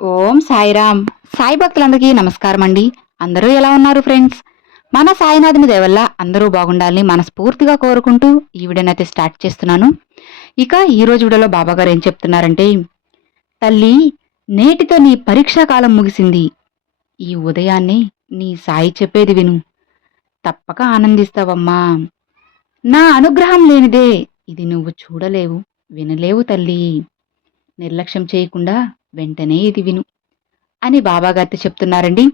ఓం సాయిరామ్. సాయి భక్తులందరికీ నమస్కారం అండి అందరూ ఎలా ఉన్నారు ఫ్రెండ్స్? మన సాయినాథుని దేవల్ల అందరూ బాగుండాలని మనస్ఫూర్తిగా కోరుకుంటూ ఈ వీడియోనైతే స్టార్ట్ చేస్తున్నాను. ఇక ఈరోజు వీడియోలో బాబాగారు ఏం చెప్తున్నారంటే తల్లి నేటితో నీ పరీక్షా కాలం ముగిసింది. ఈ ఉదయాన్నే నీ సాయి చెప్పేది విను. తప్పక ఆనందిస్తావమ్మా. నా అనుగ్రహం లేనిదే ఇది నువ్వు చూడలేవు వినలేవు తల్లి. నిర్లక్ష్యం చేయకుండా వెంటనే ఇది విను. అని బాబాగారితో చెప్తున్నారండి.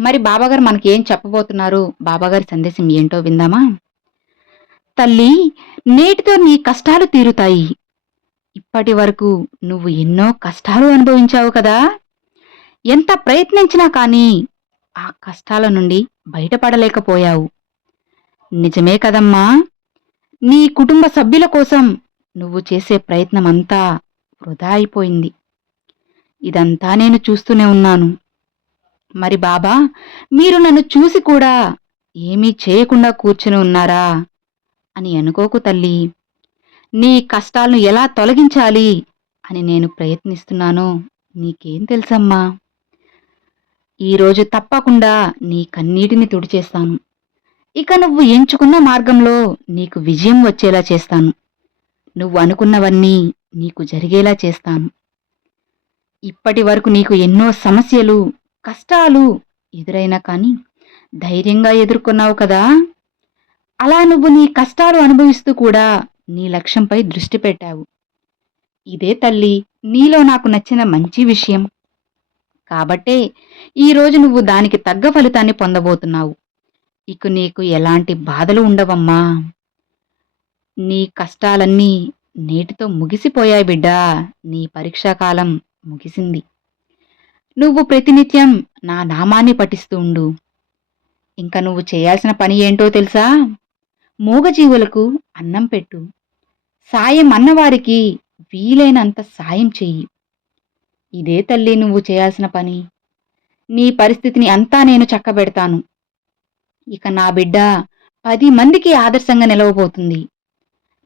మరి బాబాగారు మనకి ఏం చెప్పబోతున్నారు? బాబాగారి సందేశం ఏంటో విందామా? తల్లి నేటితో నీ కష్టాలు తీరుతాయి. ఇప్పటి వరకు నువ్వు ఎన్నో కష్టాలు అనుభవించావు కదా? ఎంత ప్రయత్నించినా కానీ ఆ కష్టాల నుండి బయటపడలేకపోయావు. నిజమే కదమ్మా. నీ కుటుంబ సభ్యుల కోసం నువ్వు చేసే ప్రయత్నమంతా వృధా అయిపోయింది. ఇదంతా నేను చూస్తూనే ఉన్నాను. మరి బాబా మీరు నన్ను చూసి కూడా ఏమీ చేయకుండా కూర్చుని ఉన్నారా? అని అనుకోకు తల్లి. నీ కష్టాలను ఎలా తొలగించాలి అని నేను ప్రయత్నిస్తున్నానో. నీకేం తెలుసమ్మా? ఈరోజు తప్పకుండా నీ కన్నీటిని తుడిచేస్తాను. ఇక నువ్వు ఎంచుకున్న మార్గంలో నీకు విజయం వచ్చేలా చేస్తాను. నువ్వు అనుకున్నవన్నీ నీకు జరిగేలా చేస్తాను. ఇప్పటి వరకు నీకు ఎన్నో సమస్యలు కష్టాలు ఎదురైనా కానీ ధైర్యంగా ఎదుర్కొన్నావు కదా? అలా నువ్వు నీ కష్టాలు అనుభవిస్తూ కూడా నీ లక్ష్యంపై దృష్టి పెట్టావు. ఇదే తల్లి నీలో నాకు నచ్చిన మంచి విషయం. కాబట్టే ఈరోజు నువ్వు దానికి తగ్గ ఫలితాన్ని పొందబోతున్నావు. ఇక నీకు ఎలాంటి బాధలు ఉండవమ్మా. నీ కష్టాలన్నీ నేటితో ముగిసిపోయాయి బిడ్డా. నీ పరీక్షాకాలం ముగిసింది. నువ్వు ప్రతినిత్యం నా నామాన్ని పఠిస్తూ ఉండు. ఇంకా నువ్వు చేయాల్సిన పని ఏంటో తెలుసా? మూగజీవులకు అన్నం పెట్టు. సాయం అన్నవారికి వీలైనంత సాయం చెయ్యి. ఇదే తల్లి నువ్వు చేయాల్సిన పని. నీ పరిస్థితిని అంతా నేను చక్కబెడతాను. ఇక నా బిడ్డ పది మందికి ఆదర్శంగా నిలవబోతుంది.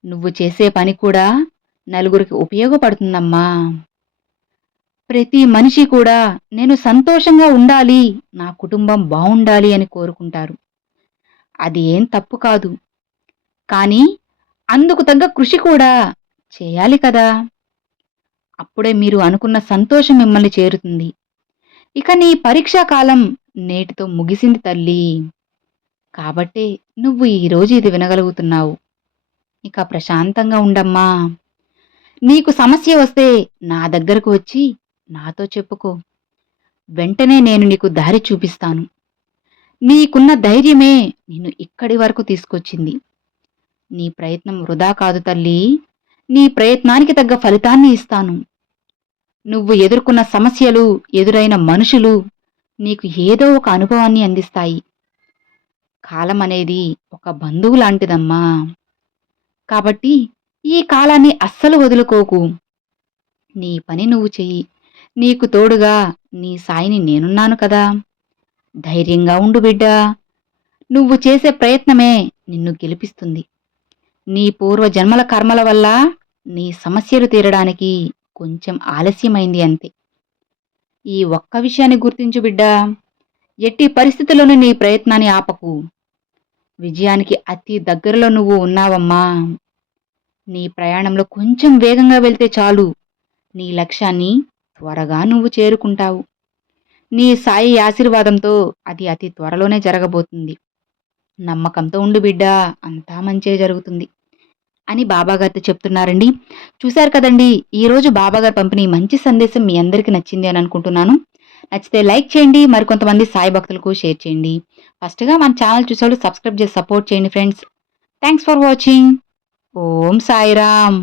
నువ్వు చేసే పని కూడా నలుగురికి ఉపయోగపడుతుందమ్మా. ప్రతి మనిషి కూడా నేను సంతోషంగా ఉండాలి నా కుటుంబం బాగుండాలి అని కోరుకుంటారు. అది ఏం తప్పు కాదు. కానీ అందుకు తగ్గ కృషి కూడా చేయాలి కదా. అప్పుడే మీరు అనుకున్న సంతోషం మిమ్మల్ని చేరుతుంది. ఇక నీ పరీక్షా కాలం నేటితో ముగిసింది తల్లి. కాబట్టే నువ్వు ఈరోజు ఇది వినగలుగుతున్నావు. ఇక ప్రశాంతంగా ఉండమ్మా. నీకు సమస్య వస్తే నా దగ్గరకు వచ్చి నాతో చెప్పుకో. వెంటనే నేను నీకు దారి చూపిస్తాను. నీకున్న ధైర్యమే నిన్ను ఇక్కడి వరకు తీసుకొచ్చింది. నీ ప్రయత్నం వృధా కాదు తల్లి. నీ ప్రయత్నానికి తగ్గ ఫలితాన్ని ఇస్తాను. నువ్వు ఎదుర్కొన్న సమస్యలు ఎదురైన మనుషులు నీకు ఏదో ఒక అనుభవాన్ని అందిస్తాయి. కాలం అనేది ఒక బంధువు లాంటిదమ్మా. కాబట్టి ఈ కాలాన్ని అస్సలు వదులుకోకు. నీ పని నువ్వు చెయ్యి. నీకు తోడుగా నీ సాయిని నేనున్నాను కదా. ధైర్యంగా ఉండు బిడ్డా. నువ్వు చేసే ప్రయత్నమే నిన్ను గెలిపిస్తుంది. నీ పూర్వ జన్మల కర్మల వల్ల నీ సమస్యలు తీరడానికి కొంచెం ఆలస్యమైంది అంతే. ఈ ఒక్క విషయాన్ని గుర్తించు బిడ్డా. ఎట్టి పరిస్థితుల్లోనూ నీ ప్రయత్నాన్ని ఆపకు. విజయానికి అతి దగ్గరలో నువ్వు ఉన్నావమ్మా. నీ ప్రయాణంలో కొంచెం వేగంగా వెళ్తే చాలు. నీ లక్ష్యాన్ని త్వరగా నువ్వు చేరుకుంటావు. నీ సాయి ఆశీర్వాదంతో అది అతి త్వరలోనే జరగబోతుంది. నమ్మకంతో ఉండు బిడ్డా అంతా మంచే జరుగుతుంది. అని బాబాగారితో చెప్తున్నారండి. చూశారు కదండి ఈరోజు బాబాగారు పంపిణీ మంచి సందేశం మీ అందరికీ నచ్చింది అని అనుకుంటున్నాను. నచ్చితే లైక్ చేయండి మరికొంతమంది సాయి భక్తులకు షేర్ చేయండి. ఫస్ట్గా మన ఛానల్ చూసేవాళ్ళు సబ్స్క్రైబ్ చేసి సపోర్ట్ చేయండి friends. Thanks for watching. Om Sairam.